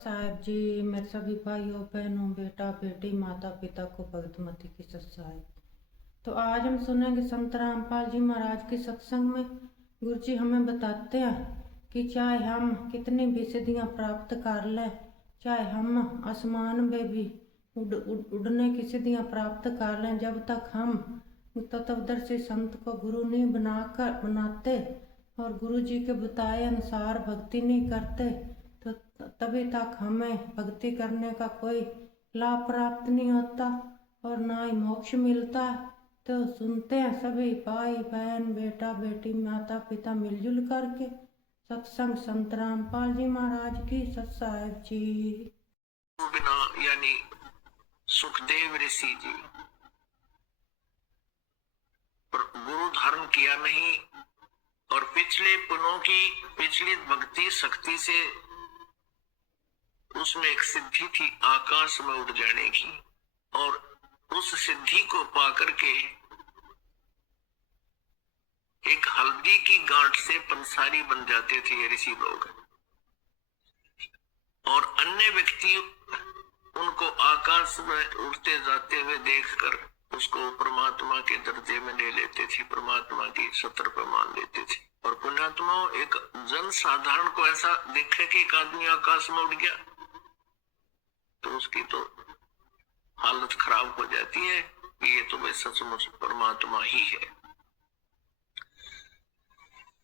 साहब जी, मेरे सभी भाइयों बहनों बेटा बेटी माता पिता को भगतमती की सत साहेब। तो आज हम सुनेंगे संत रामपाल जी महाराज के सत्संग में गुरु जी हमें बताते हैं कि चाहे हम कितनी भी सिद्धियाँ प्राप्त कर लें, चाहे हम आसमान में भी उड़ने की सिद्धियाँ प्राप्त कर लें, जब तक हम तत्वदर्शी संत को गुरु नहीं बनाते और गुरु जी के बताए अनुसार भक्ति नहीं करते तो तभी तक हमें भक्ति करने का कोई लाभ प्राप्त नहीं होता और ना ही मोक्ष मिलता। तो सुनते हैं सभी भाई बहन बेटा बेटी माता पिता मिलजुल करके सत्संग संत रामपाल जी महाराज की सत साहेब जी। बिना यानी सुखदेव ऋषि जी पर गुरु धारण किया नहीं और पिछले पुनों की पिछली भक्ति शक्ति से उसमें एक सिद्धि थी आकाश में उड़ जाने की, और उस सिद्धि को पाकर के एक हल्दी की गांठ से पंसारी बन जाते थे ये ऋषि लोग, और अन्य व्यक्ति उनको आकाश में उड़ते जाते हुए देखकर उसको परमात्मा के दर्जे में ले लेते थे, परमात्मा की सत्र पर मान लेते थे। और पुण्यात्मा एक जन साधारण को ऐसा देखे कि एक आदमी आकाश में उड़ गया तो उसकी तो हालत खराब हो जाती है कि ये तो भाई सचमुच परमात्मा ही है।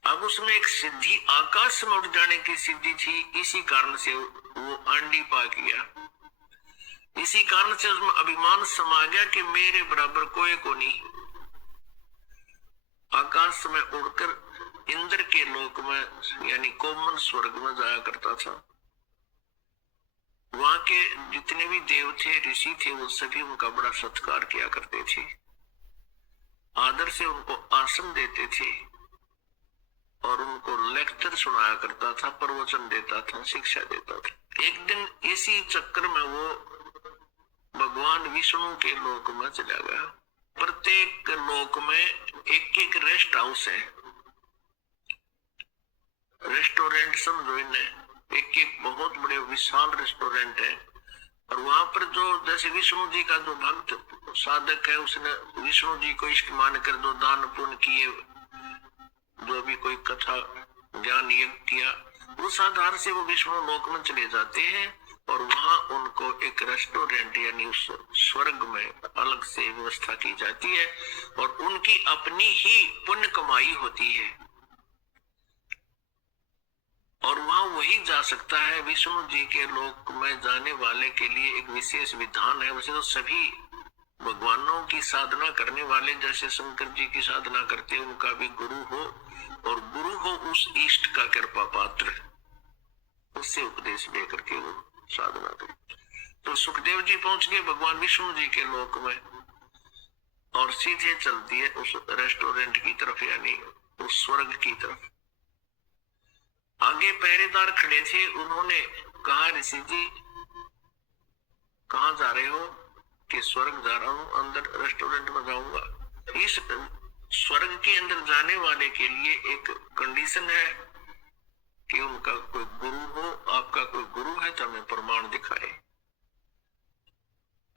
अब उसमें एक सिद्धि आकाश में उड़ जाने की सिद्धि थी, इसी कारण से वो आंडी पा गया। इसी कारण से उसमें अभिमान समा गया कि मेरे बराबर कोई को नहीं। आकाश में उड़कर इंद्र के लोक में यानी कोमल स्वर्ग में जाया करता था। वहां के जितने भी देव थे ऋषि थे वो सभी उनका बड़ा सत्कार किया करते थे, आदर से उनको आसन देते थे और उनको लेक्चर सुनाया करता था, प्रवचन देता था, शिक्षा देता था। एक दिन इसी चक्कर में वो भगवान विष्णु के लोक में चला गया। प्रत्येक लोक में एक एक रेस्ट हाउस है, रेस्टोरेंट समझो इन्हें, एक एक बहुत बड़े विशाल रेस्टोरेंट है। और वहां पर जो जैसे विष्णु जी का जो भक्त साधक है उसने विष्णु जी को इष्ट मानकर जो दान पुण्य किए, जो भी कोई कथा ज्ञान यज्ञ किया, उस आधार से वो विष्णु लोक में चले जाते हैं और वहां उनको एक रेस्टोरेंट यानी उस स्वर्ग में अलग से व्यवस्था की जाती है और उनकी अपनी ही पुण्य कमाई होती है और वहां वही जा सकता है। विष्णु जी के लोक में जाने वाले के लिए एक विशेष विधान है। वैसे तो सभी भगवानों की साधना करने वाले जैसे शंकर जी की साधना करते उनका भी गुरु हो और गुरु हो उस इष्ट का कृपा पात्र, उससे उपदेश लेकर के वो साधना करे। तो सुखदेव जी पहुंच गए भगवान विष्णु जी के लोक में और सीधे चल दिए उस रेस्टोरेंट की तरफ यानी उस स्वर्ग की तरफ। आगे पहरेदार खड़े थे, उन्होंने कहा ऋषि जी कहाँ जा रहे हो? कि स्वर्ग जा रहा हूँ, अंदर रेस्टोरेंट में जाऊंगा। इस स्वर्ग के अंदर जाने वाले के लिए एक कंडीशन है कि उनका कोई गुरु हो। आपका कोई गुरु है तो हमें प्रमाण दिखाए।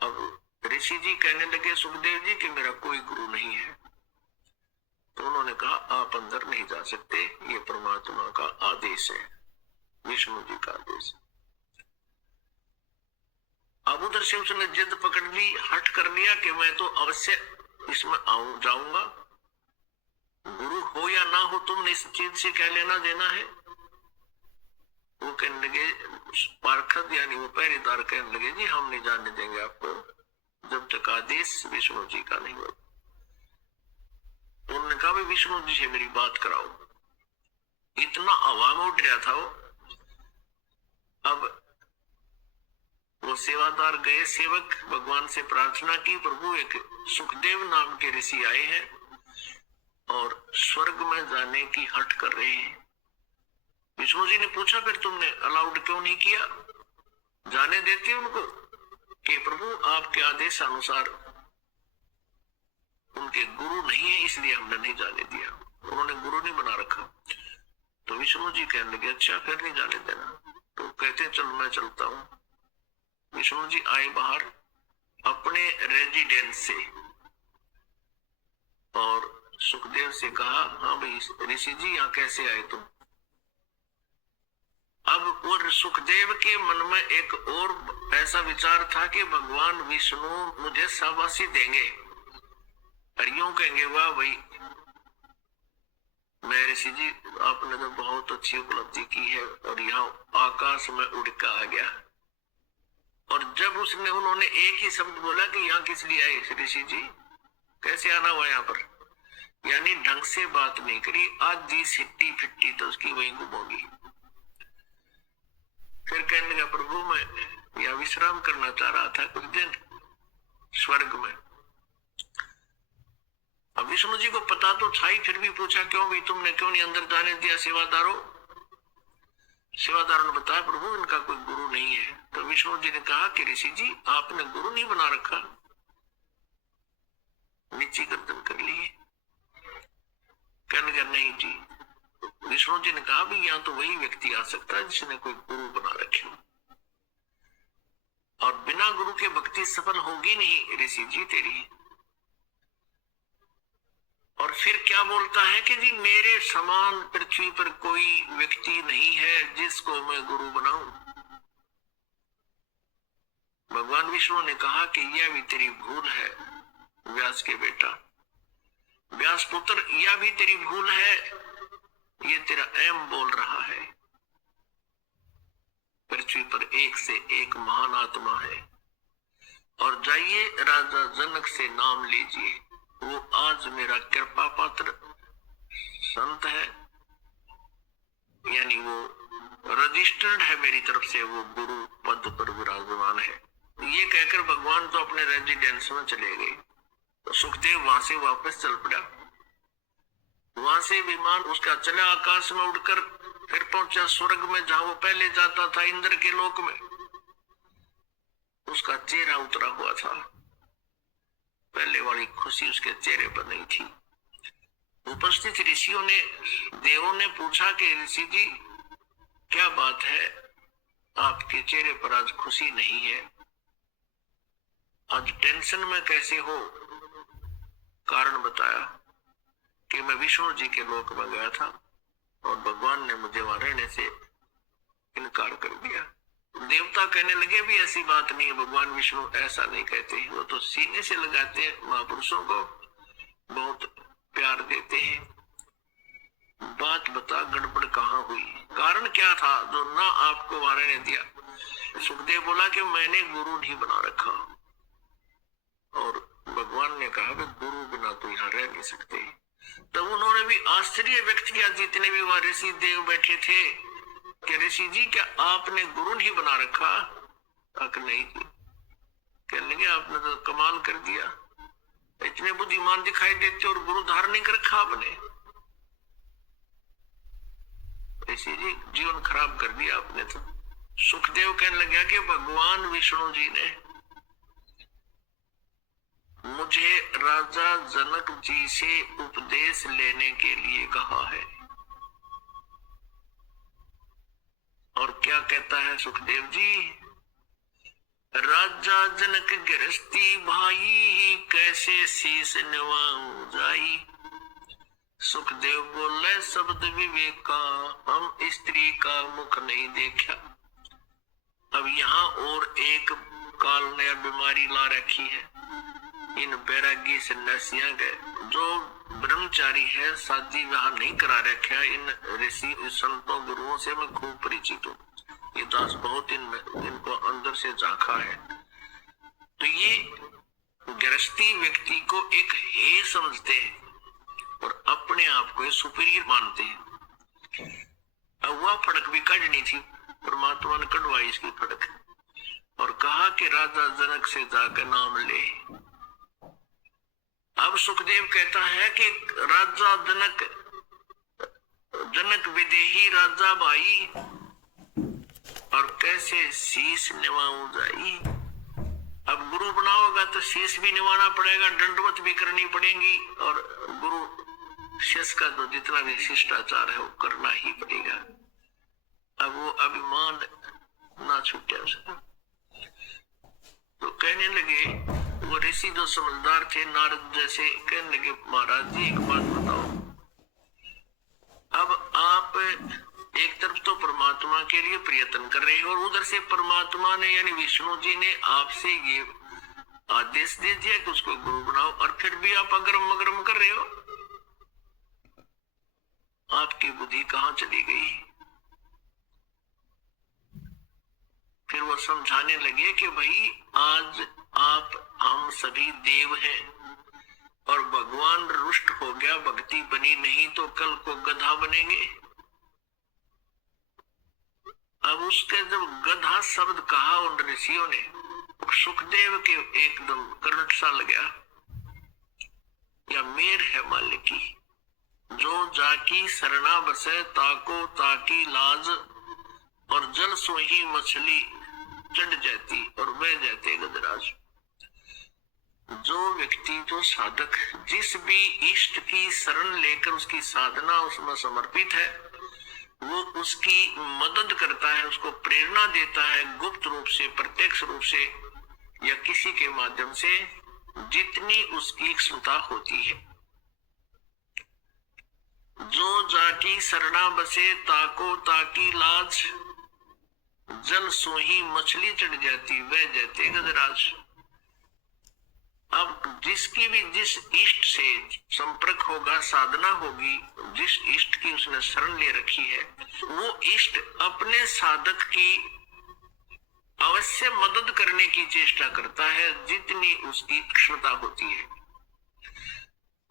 अब ऋषि जी कहने लगे सुखदेव जी कि मेरा कोई गुरु नहीं है। तो उन्होंने कहा आप अंदर नहीं जा सकते, ये परमात्मा का आदेश है, विष्णु जी का आदेश है। अब उधर से उसने जिद पकड़ ली, हट कर लिया कि मैं तो अवश्य इसमें जाऊंगा, गुरु हो या ना हो तुमने इस चीज से क्या लेना देना है। वो कहने लगे पार्षद यानी वो पहरेदार कहने लगे जी हम नहीं जाने देंगे आपको जब तक आदेश विष्णु जी का नहीं होगा। उन्होंने कहा विष्णु जी से मेरी बात कराओ। इतना हवा में उठ गया था वो। अब वो सेवादार गए, सेवक भगवान से प्रार्थना की प्रभु एक सुखदेव नाम के ऋषि आए हैं और स्वर्ग में जाने की हट कर रहे हैं। विष्णु जी ने पूछा फिर तुमने अलाउड क्यों नहीं किया, जाने देते उनको? कि प्रभु आपके आदेश अनुसार उनके गुरु नहीं है इसलिए हमने नहीं जाने दिया, उन्होंने गुरु नहीं बना रखा। तो विष्णु जी कहने लगे अच्छा फिर नहीं जाने देना। तो कहते चल मैं चलता हूँ। विष्णु जी आए बाहर अपने रेजिडेंस से और सुखदेव से कहा, हाँ भाई ऋषि जी यहाँ कैसे आए तुम? अब वो सुखदेव के मन में एक और ऐसा विचार था कि भगवान विष्णु मुझे शाबाशी देंगे और यूं कहेंगे, वाह भाई मैं ऋषि जी आपने तो बहुत अच्छी उपलब्धि की है और यहाँ आकाश में उड़ के आ गया। और जब उन्होंने एक ही शब्द बोला कि यहाँ किस लिए आए ऋषि जी, कैसे आना हुआ यहाँ पर, यानी ढंग से बात नहीं करी, आज जी सिट्टी फिट्टी तो उसकी वही घुमोगी। फिर कहने लगा, प्रभु मैं यहाँ विश्राम करना चाह रहा था कुछ दिन स्वर्ग में। अब विष्णु जी को पता तो था ही, फिर भी पूछा क्यों भी तुमने क्यों नहीं अंदर जाने दिया सेवादारों? सेवादारों ने बताया, प्रभु इनका कोई गुरु नहीं है। तो विष्णु जी ने कहा कि ऋषि जी आपने गुरु नहीं बना रखा, नीची गर्दन कर लिए। कहने लगा नहीं जी। विष्णु जी ने कहा भी यहाँ तो वही व्यक्ति आ सकता है जिसने कोई गुरु बना रखे, और बिना गुरु के भक्ति सफल होगी नहीं ऋषि जी तेरी। और फिर क्या बोलता है कि जी मेरे समान पृथ्वी पर कोई व्यक्ति नहीं है जिसको मैं गुरु बनाऊं। भगवान विष्णु ने कहा कि यह भी तेरी भूल है व्यास के बेटा, व्यास पुत्र, यह भी तेरी भूल है, ये तेरा एम बोल रहा है। पृथ्वी पर एक से एक महान आत्मा है, और जाइए राजा जनक से नाम लीजिए, वो आज मेरा कृपा पात्र संत है, यानी वो रजिस्टर्ड है मेरी तरफ से, वो गुरु पद पर विराजमान है। ये कहकर भगवान तो अपने रेजिडेंस में चले गए। तो सुखदेव वहां से वापस चल पड़ा। वहां से विमान उसका चला आकाश में उड़कर, फिर पहुंचा स्वर्ग में जहां वो पहले जाता था, इंद्र के लोक में। उसका चेहरा उतरा हुआ था, पहले वाली खुशी उसके चेहरे पर नहीं थी। उपस्थित ऋषियों ने, देवों ने पूछा कि ऋषि जी क्या बात है, आपके चेहरे पर आज खुशी नहीं है, आज टेंशन में कैसे हो? कारण बताया कि मैं विष्णु जी के लोक में गया था और भगवान ने मुझे वहां रहने से इनकार कर दिया। देवता कहने लगे भी ऐसी बात नहीं है, भगवान विष्णु ऐसा नहीं कहते, वो तो सीने से लगाते हैं, महापुरुषों को बहुत प्यार देते हैं। बात बता गड़बड़ कहाँ हुई, कारण क्या था जो ना आपको वहां रहने दिया? सुखदेव बोला कि मैंने गुरु नहीं बना रखा, और भगवान ने कहा कि गुरु बिना तो यहाँ रह नहीं सकते। तब उन्होंने भी आश्चर्य व्यक्त किया, जितने भी वहां ऋषि देव बैठे थे, कि ऋषि जी क्या आपने गुरु नहीं बना रखा? नहीं जी। कहने लगे आपने तो कमाल कर दिया, इतने बुद्धिमान दिखाई देते और गुरु धारण नहीं कर रखा आपने। ऋषि जी जीवन खराब कर दिया आपने तो। सुखदेव कहने लगा कि भगवान विष्णु जी ने मुझे राजा जनक जी से उपदेश लेने के लिए कहा है। और क्या कहता है सुखदेव जी? राजा जनक गृहस्थी भाई, कैसे शीस निवाऊं जाई। सुखदेव बोले शब्द विवेक का, हम स्त्री का मुख नहीं देखा। अब यहाँ और एक काल नया बीमारी ला रखी है इन बैरागी सन्यासियों के, जो ब्रह्मचारी है, शादी विवाह नहीं करा रखा। इन ऋषि संतों गुरुओं से मैं खूब परिचित हूँ, ये दास बहुत इनको अंदर से झांका है। तो ये गृहस्थी व्यक्ति को एक हे समझते हैं और अपने आप को सुपीरियर मानते हैं। अब वह फड़क भी काटनी थी, परमात्मा ने कटवाई इसकी फड़क और कहा कि राजा जनक से जाकर नाम ले। अब सुखदेव कहता है कि राजा जनक विदेही राजा भाई, और कैसे शीश निवाऊं जाई। अब गुरु बनाओगा तो शीश भी निवाना पड़ेगा, दंडवत भी करनी पड़ेगी, और गुरु शिष्य का तो जितना भी शिष्टाचार है वो करना ही पड़ेगा। अब वो अभिमान ना छूटे उसको। तो कहने लगे, वो ऋषि जो समझदार थे नारद जैसे, कहने लगे महाराज जी एक बात बताओ, अब आप एक तरफ तो परमात्मा के लिए प्रयत्न कर रहे हो और उधर से परमात्मा ने यानी विष्णु जी ने आपसे ये आदेश दे दिया कि उसको गुरु बनाओ, और फिर भी आप अगरम मगरम कर रहे हो। आपकी बुद्धि कहाँ चली गई? फिर वो समझाने लगे कि भाई आज आप हम सभी देव हैं और भगवान रुष्ट हो गया, भक्ति बनी नहीं तो कल को गधा बनेंगे। अब उसके जब गधा शब्द कहा उन ऋषियों ने, सुखदेव के एकदम करंट सा लगा, या मेर है मालिक की, जो जाकी शरणा बसे ताको ताकी लाज, और जल सोही मछली चढ़ जाती और बह जाते गजराज। जो व्यक्ति, जो साधक जिस भी इष्ट की शरण लेकर उसकी साधना उसमें समर्पित है, वो उसकी मदद करता है, उसको प्रेरणा देता है, गुप्त रूप से, प्रत्यक्ष रूप से या किसी के माध्यम से, जितनी उसकी क्षमता होती है। जो जाकी शरणा बसे ताको ताकी लाज, जल सोही मछली चढ़ जाती वह जाते गजराज। अब जिसकी भी जिस इष्ट से संपर्क होगा, साधना होगी, जिस इष्ट की उसने शरण ले रखी है, वो इष्ट अपने साधक की अवश्य मदद करने की चेष्टा करता है, जितनी उसकी क्षमता होती है।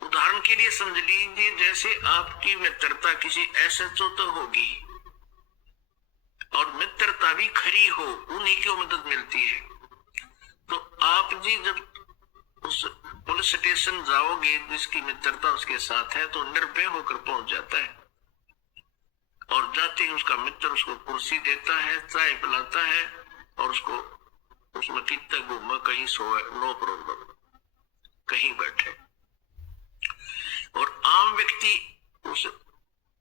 उदाहरण के लिए समझ लीजिए, जैसे आपकी मित्रता किसी एसएचओ तो होगी और मित्रता भी खरी हो, उन्हीं की मदद मिलती है। तो आप जी जब उस पुलिस स्टेशन जाओगे जिसकी मित्रता उसके साथ है, तो निर्भय होकर पहुंच जाता है, और जाते ही उसका मित्र उसको कुर्सी देता है, चाय पिलाता है, और उसको उसमें कितना घूमा, कहीं सोए, नो प्रॉब्लम, कहीं बैठे। और आम व्यक्ति उस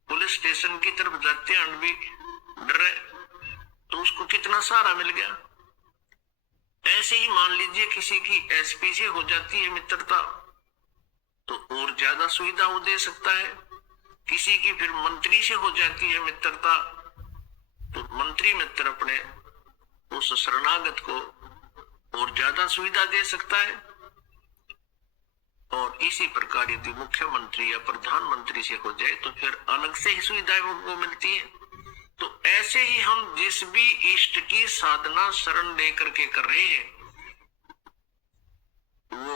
पुलिस स्टेशन की तरफ जाते हैं भी डरे, तो उसको कितना सहारा मिल गया। ऐसे ही मान लीजिए किसी की एसपी से हो जाती है मित्रता, तो और ज्यादा सुविधा वो दे सकता है। किसी की फिर मंत्री से हो जाती है मित्रता, तो मंत्री मित्र अपने उस शरणागत को और ज्यादा सुविधा दे सकता है। और इसी प्रकार यदि मुख्यमंत्री या प्रधानमंत्री से हो जाए तो फिर अलग से ही सुविधाएं उनको मिलती है। तो ऐसे ही हम जिस भी इष्ट की साधना शरण लेकर के कर रहे हैं, वो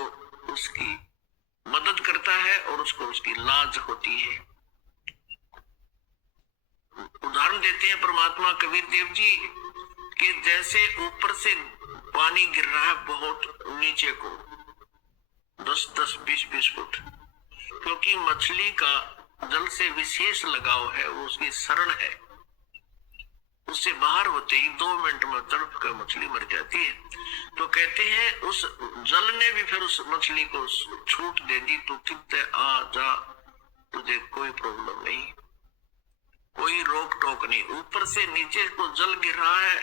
उसकी मदद करता है और उसको उसकी लाज होती है। उदाहरण देते हैं परमात्मा कबीर देव जी कि जैसे ऊपर से पानी गिर रहा है बहुत नीचे को 10-10, 20-20 फुट, क्योंकि मछली का जल से विशेष लगाव है, वो उसकी शरण है, उससे बाहर होते ही 2 मिनट में तड़प कर मछली मर जाती है। तो कहते हैं उस जल ने भी फिर उस मछली को छूट दे दी, तो ठीक है आ जा, तुझे कोई प्रॉब्लम नहीं, कोई रोक टोक नहीं। ऊपर से नीचे को जल गिर रहा है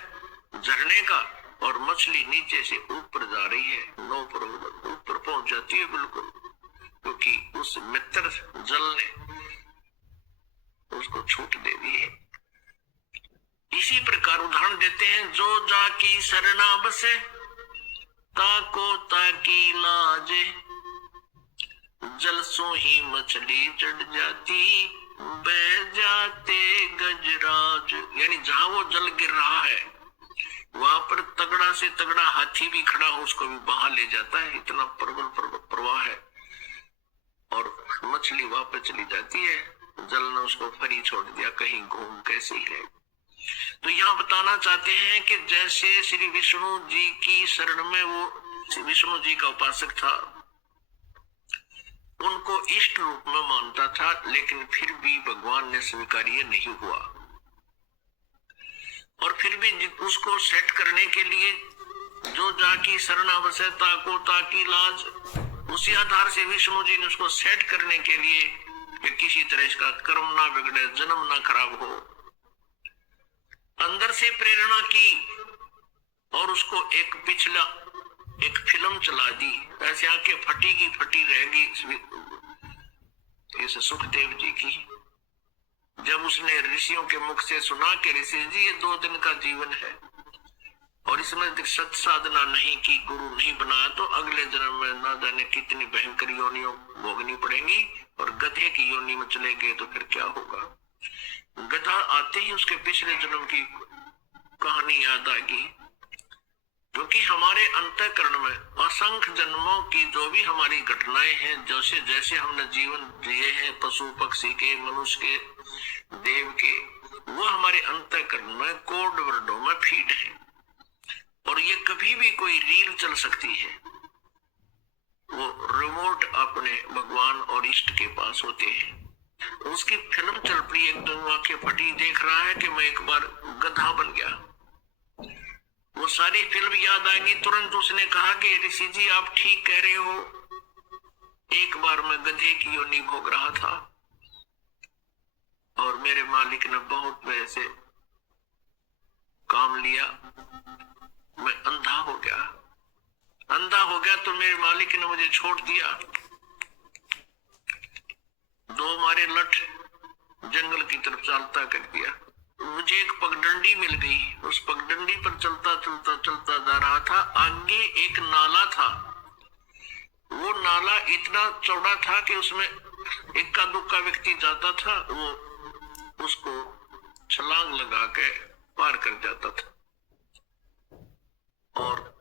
झरने का, और मछली नीचे से ऊपर जा रही है, नो प्रॉब्लम, ऊपर पहुंच जाती है बिल्कुल, क्योंकि उस मित्र जल ने उसको छूट दे दी है। इसी प्रकार उदाहरण देते हैं, जो जाकी शरणा बसे ताको ताकी लाजे, जल सो ही मछली चढ़ जाती बह जाते गजराज। यानी जहां वो जल गिर रहा है वहां पर तगड़ा से तगड़ा हाथी भी खड़ा हो उसको भी बहा ले जाता है, इतना प्रबल प्रवाह है, और मछली वापस चली जाती है, जल ने उसको फरी छोड़ दिया, कहीं घूम कैसे ही है। तो यहाँ बताना चाहते हैं कि जैसे श्री विष्णु जी की शरण में वो विष्णु जी का उपासक था, उनको इष्ट रूप में मानता था, लेकिन फिर भी भगवान ने स्वीकार्य नहीं हुआ, और फिर भी उसको सेट करने के लिए जो जाकी शरणावश्य ताको ताकी लाज, उसी आधार से विष्णु जी ने उसको सेट करने के लिए कि किसी तरह इसका कर्म ना बिगड़े, जन्म ना खराब हो, अंदर से प्रेरणा की और उसको एक पिछला एक फिल्म चला दी, ऐसे आंखें फटी की फटी रहेगी इस सुखदेव जी की। जब उसने ऋषियों के मुख से सुना कि ऋषि जी ये 2 दिन का जीवन है और इसमें सत साधना नहीं की, गुरु नहीं बनाया, तो अगले जन्म में ना जाने कितनी भयंकर योनियों भोगनी पड़ेंगी, और गधे की योनि में चले गए तो फिर क्या होगा। गधा आते ही उसके पिछले जन्म की कहानी याद आ गई, क्योंकि हमारे अंतःकरण में असंख्य जन्मों की जो भी हमारी घटनाएं हैं, जैसे जैसे हमने जीवन जिए हैं, पशु पक्षी के, मनुष्य के, देव के, वो हमारे अंतःकरण में कोड वर्डों में फीड है, और ये कभी भी कोई रील चल सकती है। वो रिमोट अपने भगवान और इष्ट के पास होते हैं। उसकी फिल्म चल पड़ी, एकदम आंखें फटी, देख रहा है कि मैं एक बार गधा बन गया। वो सारी फिल्म याद आएगी, तुरंत उसने कहा कि ऋषि जी आप ठीक कह रहे हो, एक बार मैं गधे की योनि भोग रहा था और मेरे मालिक ने बहुत मेरे से काम लिया, मैं अंधा हो गया। अंधा हो गया तो मेरे मालिक ने मुझे छोड़ दिया, 2 मारे लठ जंगल की तरफ चालता कर दिया। मुझे एक पगडंडी मिल गई, उस पगडंडी पर चलता चलता चलता जा रहा था। आगे एक नाला था, वो नाला इतना चौड़ा था कि उसमें इक्का दुक्का व्यक्ति जाता था, वो उसको छलांग लगा के पार कर जाता था। और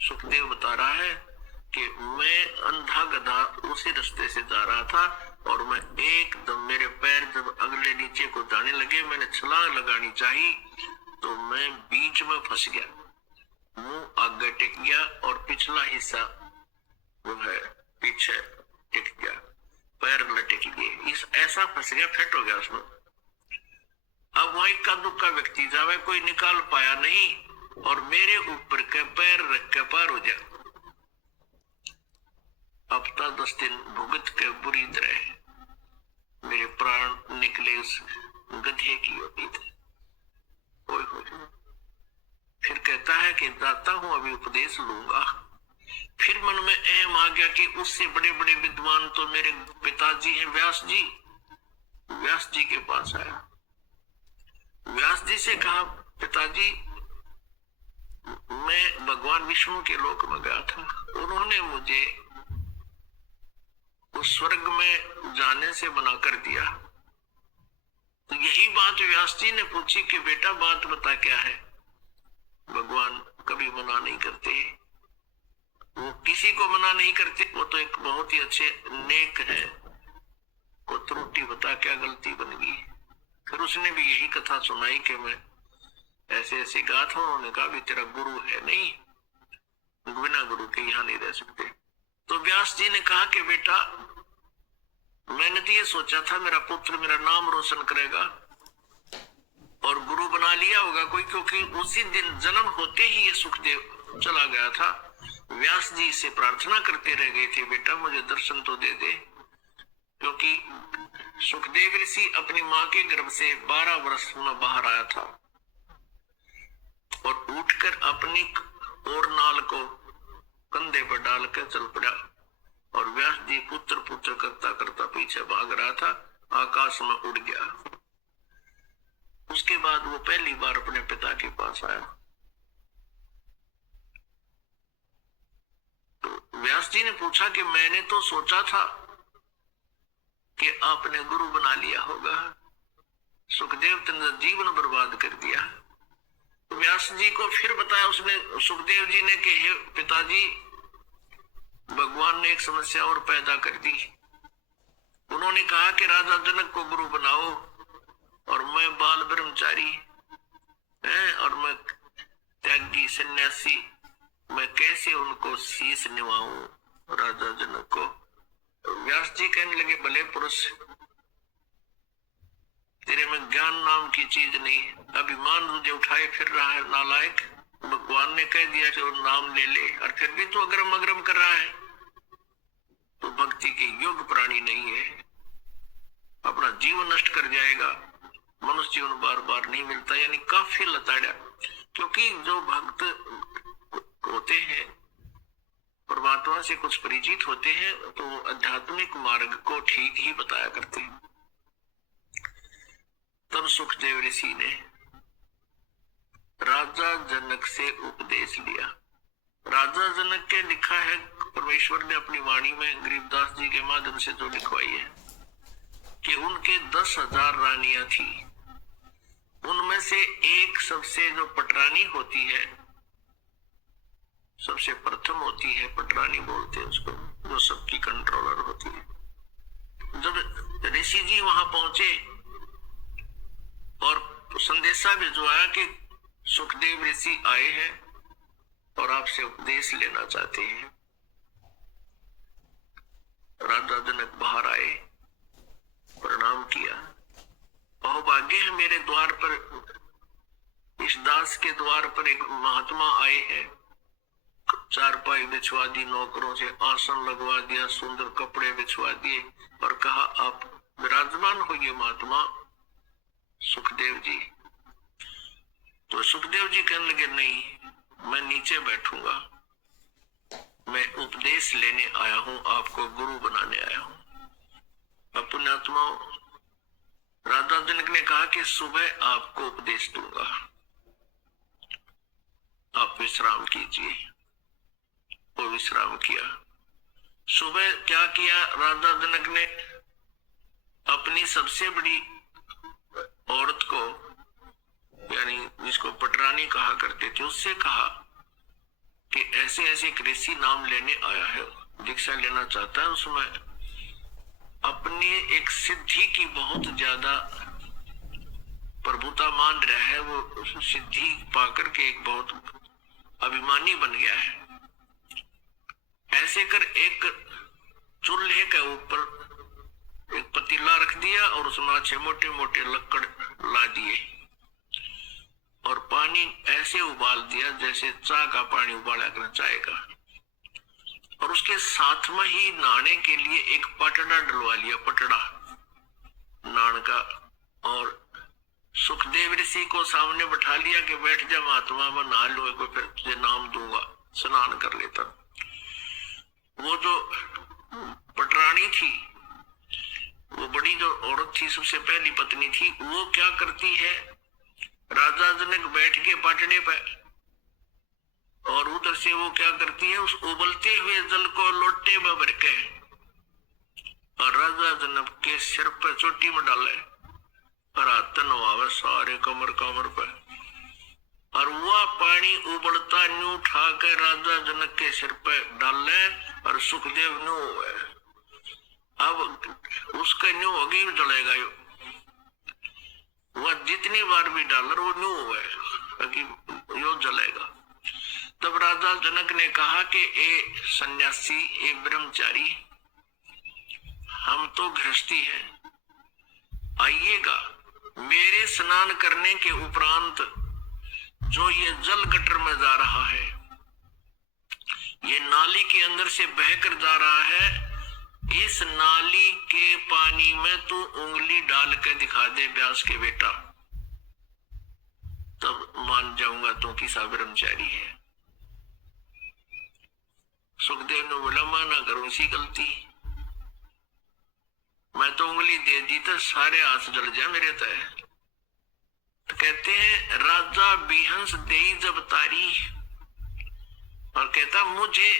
सुखदेव बता रहा है कि मैं अंधा गधा उसी रास्ते से जा रहा था, और मैं एकदम, मेरे पैर जब अगले नीचे को जाने लगे, मैंने छलांग लगानी चाहिए तो मैं बीच में फंस गया, मुंह आगे टिक गया और पिछला हिस्सा वो है पीछे टिक गया, पैर लटक गए, इस ऐसा फंस गया, फिट हो गया उसमें। अब वही का दुक्का व्यक्ति जावे, कोई निकाल पाया नहीं, और मेरे ऊपर के पैर रख के पार हो गया। हफ्ता 10 दिन भुगत के बुरी तरह मेरे प्राण निकले उस गधे की योनि से। फिर कहता है कि जाता हूं, अभी उपदेश लूंगा। फिर मन में एम आ गया कि उससे बड़े बड़े विद्वान तो मेरे पिताजी हैं, व्यास जी। व्यास जी के पास आया, व्यास जी से कहा पिताजी मैं भगवान विष्णु के लोक में गया था, उन्होंने मुझे उस स्वर्ग में जाने से मना कर दिया। तो यही बात व्यास जी ने पूछी कि बेटा बात बता क्या है। भगवान कभी मना नहीं करते, वो किसी को मना नहीं करते, वो तो एक बहुत ही अच्छे नेक है। को त्रुटि बता क्या गलती बन गई। फिर उसने भी यही कथा सुनाई कि मैं ऐसे ऐसे कहा था, उन्होंने कहा भी तेरा गुरु है नहीं, बिना गुरु के यहाँ नहीं रह सकते। तो व्यास जी ने कहा कि बेटा मैंने तो ये सोचा था मेरा पुत्र मेरा नाम रोशन करेगा और गुरु बना लिया होगा कोई, क्योंकि उसी दिन जन्म होते ही ये सुखदेव चला गया था। व्यास जी से प्रार्थना करते रह गए थे, बेटा मुझे दर्शन तो दे दे, क्योंकि सुखदेव ऋषि अपनी मां के गर्भ से 12 वर्ष में बाहर आया था और उठकर अपनी और नाल को कंधे पर डालकर चल पड़ा, और व्यास जी पुत्र पुत्र करता करता पीछे भाग रहा था, आकाश में उड़ गया। उसके बाद वो पहली बार अपने पिता के पास आया। तो व्यास जी ने पूछा कि मैंने तो सोचा था कि आपने गुरु बना लिया होगा, सुखदेव तुमने जीवन बर्बाद कर दिया। व्यास जी को फिर बताया उसने, सुखदेव जी ने कि हे पिताजी भगवान ने एक समस्या और पैदा कर दी। उन्होंने कहा कि राजा जनक को गुरु बनाओ, और मैं बाल ब्रह्मचारी है और मैं त्यागी सन्यासी, मैं कैसे उनको शीश निभाऊं राजा जनक को। व्यास जी कहने लगे भले पुरुष, तेरे में ज्ञान नाम की चीज नहीं, अभिमान तुझे उठाए फिर रहा है नालायक। भगवान ने कह दिया कि वो नाम ले ले और फिर भी तो अग्रम अग्रम कर रहा है, तो भक्ति के योग प्राणी नहीं है, अपना जीवन नष्ट कर जाएगा। मनुष्य जीवन बार बार नहीं मिलता, यानी काफी लताड़ा। क्योंकि जो भक्त होते हैं, परमात्मा से कुछ परिचित होते हैं, तो आध्यात्मिक मार्ग को ठीक ही बताया करते हैं। तब सुखदेव ऋषि ने राजा जनक से उपदेश लिया। राजा जनक के लिखा है, परमेश्वर ने अपनी वाणी में गरीबदास जी के माध्यम से जो लिखवाई है कि उनके 10,000 रानियां थी। उनमें से एक सबसे जो पटरानी होती है, सबसे प्रथम होती है, पटरानी बोलते हैं उसको, जो सबकी कंट्रोलर होती है। जब ऋषि जी वहां पहुंचे और संदेशा भिजवाया कि सुखदेव ऋषि आए हैं और आपसे उपदेश लेना चाहते हैं, राजा जनक बाहर आए, प्रणाम किया। अहोभाग्य है, मेरे द्वार पर, इस दास के द्वार पर एक महात्मा आए हैं। चारपाई बिछवा दी, नौकरों से आसन लगवा दिया, सुंदर कपड़े बिछवा दिए और कहा आप विराजमान होइए महात्मा सुखदेव जी। तो सुखदेव जी कहने लगे नहीं, मैं नीचे बैठूंगा, मैं उपदेश लेने आया हूं, आपको गुरु बनाने आया हूं। पुण्यात्माओं, राजा जनक ने कहा कि सुबह आपको उपदेश दूंगा, आप विश्राम कीजिए। वो विश्राम किया। सुबह क्या किया राजा जनक ने, अपनी सबसे बड़ी औरत को, यानी जिसको पटरानी कहा करते थे, उससे कहा कि ऐसे ऐसे एक ऋषि नाम लेने आया है, दीक्षा लेना चाहता है, उसमें अपनी एक सिद्धि की बहुत ज्यादा प्रभुता मान रहा है, वो सिद्धि पाकर के एक बहुत अभिमानी बन गया है। ऐसे कर एक चूल्हे के ऊपर एक पतीला रख दिया और उसमें अच्छे मोटे मोटे लकड़ ला दिए और पानी ऐसे उबाल दिया जैसे चाय का पानी उबाला करना चाय का, और उसके साथ में ही नहाने के लिए एक पटड़ा डलवा लिया, पटड़ा नान का, और सुखदेव ऋषि को सामने बैठा लिया कि बैठ जा महात्मा, मैं नहा लो, फिर तुझे नाम दूंगा, स्नान कर लेता। वो जो पटरानी थी, वो बड़ी जो औरत थी, सबसे पहली पत्नी थी, वो क्या करती है, राजा जनक बैठ के पटड़े पे और उधर से वो क्या करती है, उस उबलते हुए जल को लोटे में भर के और राजा जनक के सिर पर चोटी में डाले और हाथ नवावे सारे कमर कमर पे, और वह पानी उबलता न्यू उठा के राजा जनक के सिर पे डाले और सुखदेव न्यू हुए। अब उसका न्यू अगी जलेगा, वह जितनी बार भी डालर वो न्यू हुए, यो जलेगा। तब राजा जनक ने कहा कि ए सन्यासी, ए ब्रह्मचारी, हम तो गृहस्थी हैं, आइएगा, मेरे स्नान करने के उपरांत जो ये जल गटर में जा रहा है, ये नाली के अंदर से बहकर जा रहा है, इस नाली के पानी में तू उंगली डाल के दिखा दे व्यास के बेटा, तब मान जाऊंगा तू किसा ब्रह्मचारी है। सुखदेव ने बोला माना करूं सी गलती, मैं तो उंगली दे दी तो सारे हाथ जल जाए मेरे तय। तो कहते हैं राजा बिहंस दे जब तारी, और कहता मुझे